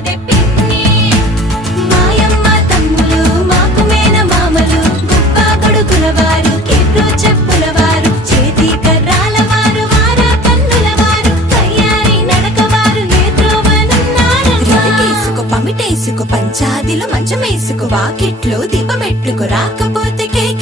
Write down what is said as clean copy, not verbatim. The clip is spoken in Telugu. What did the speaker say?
మాదే పిన్ని. మాయమ్మ తమ్ములు మాకు మేన మామలు, గుబ్బ గొడుగుల వారు కిర్రు చెప్పుల వారు, చేతి కర్రాల వారు వార కన్నుల వారు, తయారీ నడక వారు ఏ త్రోవనున్నారమ్మా. పమిటేసుకో పంచాదిలో మంచమేసుకో, వాకిట్లో దీపమెట్టుకు, రాకపోతే కేక